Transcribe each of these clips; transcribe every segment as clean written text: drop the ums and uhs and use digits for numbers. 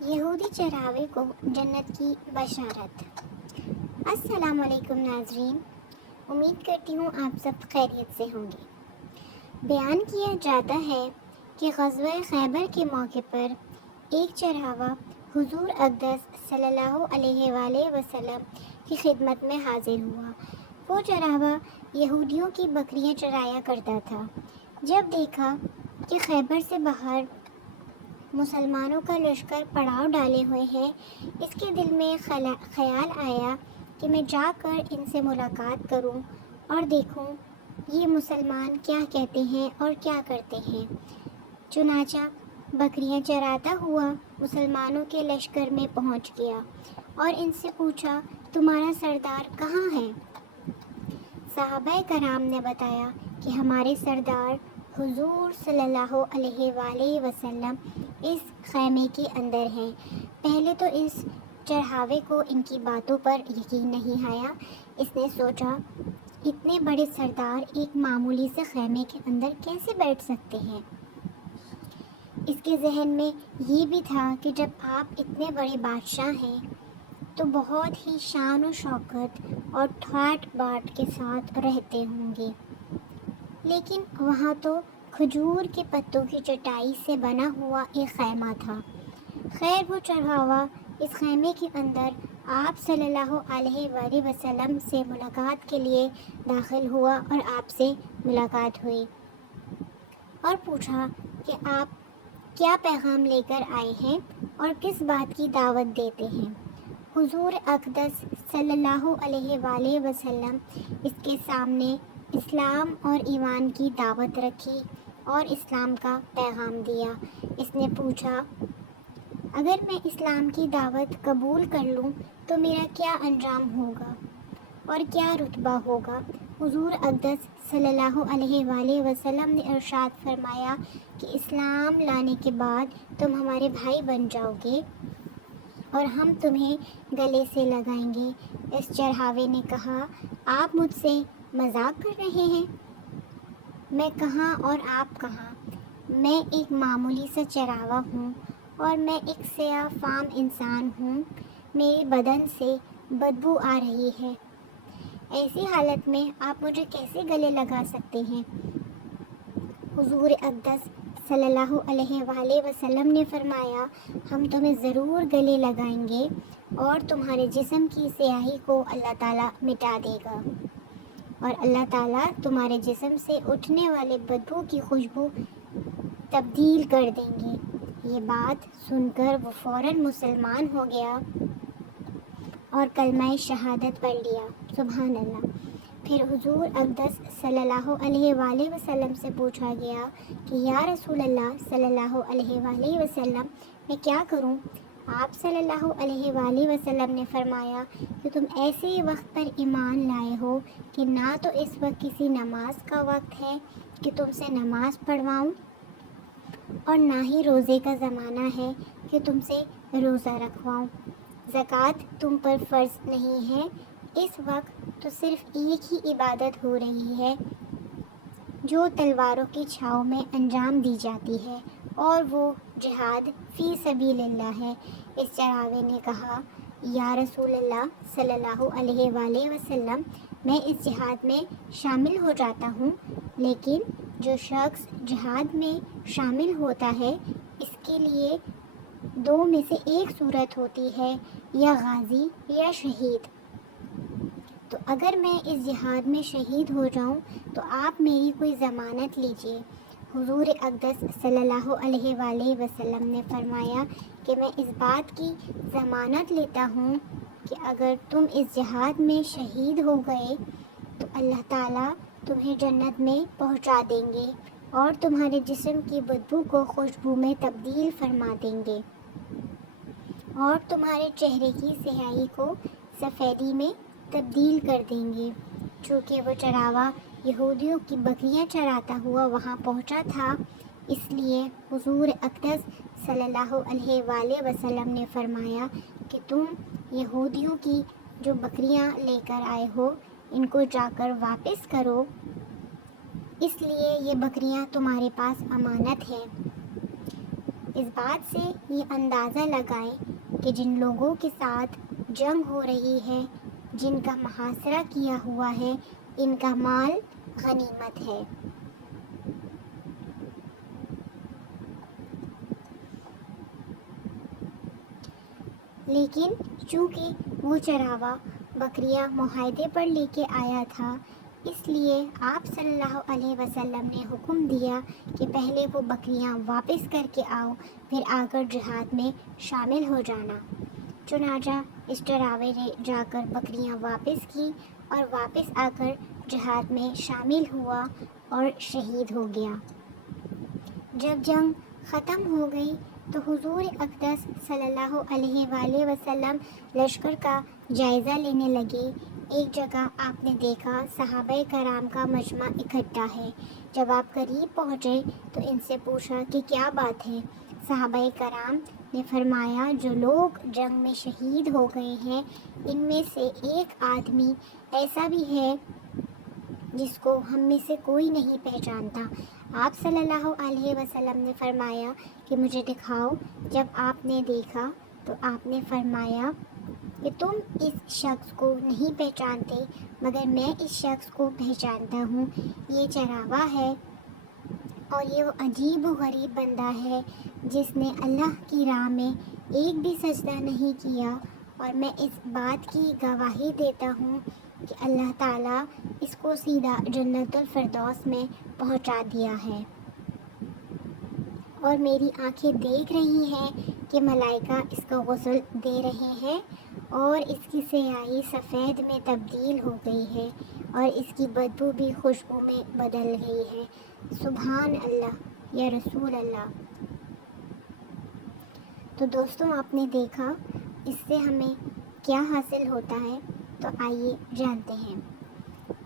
یہودی چراغے کو جنت کی بشارت۔ السلام علیکم ناظرین، امید کرتی ہوں آپ سب خیریت سے ہوں گے۔ بیان کیا جاتا ہے کہ غزوہ خیبر کے موقع پر ایک چرواہا حضور اقدس صلی اللہ علیہ وآلہ وسلم کی خدمت میں حاضر ہوا۔ وہ چرواہا یہودیوں کی بکریاں چرایا کرتا تھا۔ جب دیکھا کہ خیبر سے باہر مسلمانوں کا لشکر پڑاؤ ڈالے ہوئے ہے، اس کے دل میں خیال آیا کہ میں جا کر ان سے ملاقات کروں اور دیکھوں یہ مسلمان کیا کہتے ہیں اور کیا کرتے ہیں۔ چنانچہ بکریاں چراتا ہوا مسلمانوں کے لشکر میں پہنچ گیا اور ان سے پوچھا، تمہارا سردار کہاں ہے؟ صحابہ کرام نے بتایا کہ ہمارے سردار حضور صلی اللہ علیہ وآلہ وسلم اس خیمے کے اندر ہیں۔ پہلے تو اس چرواہے کو ان کی باتوں پر یقین نہیں آیا۔ اس نے سوچا، اتنے بڑے سردار ایک معمولی سے خیمے کے اندر کیسے بیٹھ سکتے ہیں؟ اس کے ذہن میں یہ بھی تھا کہ جب آپ اتنے بڑے بادشاہ ہیں تو بہت ہی شان و شوکت اور ٹھاٹ باٹ کے ساتھ رہتے ہوں گے، لیکن وہاں تو کھجور کے پتوں کی چٹائی سے بنا ہوا ایک خیمہ تھا۔ خیر، وہ چرواہا اس خیمے کے اندر آپ صلی اللہ علیہ وآلہ وسلم سے ملاقات کے لیے داخل ہوا اور آپ سے ملاقات ہوئی اور پوچھا کہ آپ کیا پیغام لے کر آئے ہیں اور کس بات کی دعوت دیتے ہیں۔ حضور اقدس صلی اللہ علیہ وآلہ وسلم اس کے سامنے اسلام اور ایمان کی دعوت رکھی اور اسلام کا پیغام دیا۔ اس نے پوچھا، اگر میں اسلام کی دعوت قبول کر لوں تو میرا کیا انجام ہوگا اور کیا رتبہ ہوگا؟ حضور اقدس صلی اللہ علیہ وآلہ وسلم نے ارشاد فرمایا کہ اسلام لانے کے بعد تم ہمارے بھائی بن جاؤ گے اور ہم تمہیں گلے سے لگائیں گے۔ اس چرواہے نے کہا، آپ مجھ سے مذاق کر رہے ہیں؟ میں کہاں اور آپ کہاں؟ میں ایک معمولی سا چرواہا ہوں اور میں ایک سیاہ فام انسان ہوں۔ میرے بدن سے بدبو آ رہی ہے۔ ایسی حالت میں آپ مجھے کیسے گلے لگا سکتے ہیں؟ حضور اقدس صلی اللہ علیہ وآلہ وسلم نے فرمایا، ہم تمہیں ضرور گلے لگائیں گے اور تمہارے جسم کی سیاہی کو اللہ تعالیٰ مٹا دے گا اور اللہ تعالیٰ تمہارے جسم سے اٹھنے والے بدبو کی خوشبو تبدیل کر دیں گے۔ یہ بات سن کر وہ فوراً مسلمان ہو گیا اور کلمہ شہادت پڑھ لیا۔ سبحان اللہ۔ پھر حضور اقدس صلی اللہ علیہ وآلہ وسلم سے پوچھا گیا کہ یا رسول اللہ صلی اللہ علیہ وآلہ وسلم، میں کیا کروں؟ آپ صلی اللہ علیہ وآلہ وسلم نے فرمایا کہ تم ایسے وقت پر ایمان لائے ہو کہ نہ تو اس وقت کسی نماز کا وقت ہے کہ تم سے نماز پڑھواؤں اور نہ ہی روزے کا زمانہ ہے کہ تم سے روزہ رکھواؤں۔ زکوٰۃ تم پر فرض نہیں ہے۔ اس وقت تو صرف ایک ہی عبادت ہو رہی ہے جو تلواروں کی چھاؤں میں انجام دی جاتی ہے، اور وہ جہاد فی سبیل اللہ ہے۔ اس چرواہے نے کہا، یا رسول اللہ صلی اللہ علیہ وآلہ وسلم، میں اس جہاد میں شامل ہو جاتا ہوں، لیکن جو شخص جہاد میں شامل ہوتا ہے اس کے لیے دو میں سے ایک صورت ہوتی ہے، یا غازی یا شہید۔ تو اگر میں اس جہاد میں شہید ہو جاؤں تو آپ میری کوئی ضمانت لیجئے۔ حضور اقدس صلی اللہ علیہ وآلہ وسلم نے فرمایا کہ میں اس بات کی ضمانت لیتا ہوں کہ اگر تم اس جہاد میں شہید ہو گئے تو اللہ تعالیٰ تمہیں جنت میں پہنچا دیں گے اور تمہارے جسم کی بدبو کو خوشبو میں تبدیل فرما دیں گے اور تمہارے چہرے کی سیاہی کو سفیدی میں تبدیل کر دیں گے۔ چونکہ وہ چرواہا یہودیوں کی بکریاں چراتا ہوا وہاں پہنچا تھا، اس لیے حضور اقدس صلی اللہ علیہ وآلہ وسلم نے فرمایا کہ تم یہودیوں کی جو بکریاں لے کر آئے ہو ان کو جا کر واپس کرو، اس لیے یہ بکریاں تمہارے پاس امانت ہیں۔ اس بات سے یہ اندازہ لگائیں کہ جن لوگوں کے ساتھ جنگ ہو رہی ہے، جن کا محاصرہ کیا ہوا ہے، ان کا مال غنیمت ہے۔ لیکن چونکہ وہ چراوا بکریاں معاہدے پر لے کے آیا تھا، اس لیے آپ صلی اللہ علیہ وسلم نے حکم دیا کہ پہلے وہ بکریاں واپس کر کے آؤ، پھر آ کر جہاد میں شامل ہو جانا۔ چنانچہ اس چراوے نے جا کر بکریاں واپس کی اور واپس آ کر جہاد میں شامل ہوا اور شہید ہو گیا۔ جب جنگ ختم ہو گئی تو حضور اقدس صلی اللہ علیہ وآلہ وسلم لشکر کا جائزہ لینے لگے۔ ایک جگہ آپ نے دیکھا صحابہ کرام کا مجمع اکٹھا ہے۔ جب آپ قریب پہنچے تو ان سے پوچھا کہ کیا بات ہے؟ صحابہ کرام نے فرمایا، جو لوگ جنگ میں شہید ہو گئے ہیں، ان میں سے ایک آدمی ایسا بھی ہے جس کو ہم میں سے کوئی نہیں پہچانتا۔ آپ صلی اللہ علیہ وسلم نے فرمایا کہ مجھے دکھاؤ۔ جب آپ نے دیکھا تو آپ نے فرمایا کہ تم اس شخص کو نہیں پہچانتے، مگر میں اس شخص کو پہچانتا ہوں۔ یہ چراوا ہے اور یہ وہ عجیب و غریب بندہ ہے جس نے اللہ کی راہ میں ایک بھی سجدہ نہیں کیا، اور میں اس بات کی گواہی دیتا ہوں کہ اللہ تعالیٰ اس کو سیدھا جنت الفردوس میں پہنچا دیا ہے، اور میری آنکھیں دیکھ رہی ہیں کہ ملائکہ اس کا غسل دے رہے ہیں اور اس کی سیاہی سفید میں تبدیل ہو گئی ہے اور اس کی بدبو بھی خوشبو میں بدل گئی ہے۔ سبحان اللہ یا رسول اللہ۔ تو دوستوں، آپ نے دیکھا اس سے ہمیں کیا حاصل ہوتا ہے، تو آئیے جانتے ہیں۔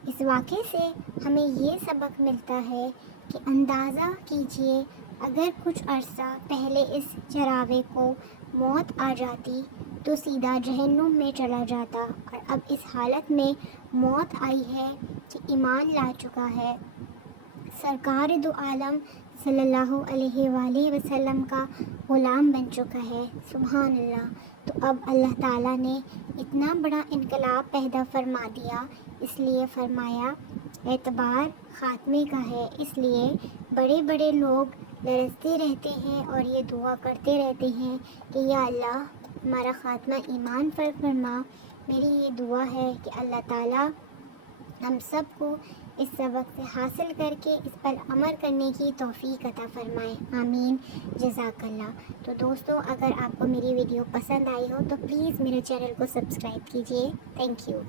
اس واقعے سے ہمیں یہ سبق ملتا ہے کہ اندازہ کیجئے اگر کچھ عرصہ پہلے اس چراوے کو موت آ جاتی تو سیدھا جہنم میں چلا جاتا، اور اب اس حالت میں موت آئی ہے کہ ایمان لا چکا ہے، سرکار دو عالم صلی اللہ علیہ وآلہ وسلم کا غلام بن چکا ہے۔ سبحان اللہ۔ تو اب اللہ تعالیٰ نے اتنا بڑا انقلاب پیدا فرما دیا، اس لیے فرمایا اعتبار خاتمے کا ہے۔ اس لیے بڑے بڑے لوگ لرزتے رہتے ہیں اور یہ دعا کرتے رہتے ہیں کہ یا اللہ ہمارا خاتمہ ایمان پر فرما۔ میری یہ دعا ہے کہ اللہ تعالیٰ ہم سب کو اس سبق سے حاصل کر کے اس پر عمل کرنے کی توفیق عطا فرمائے، آمین، جزاک اللہ۔ تو دوستوں، اگر آپ کو میری ویڈیو پسند آئی ہو تو پلیز میرے چینل کو سبسکرائب کیجیے۔ Thank you.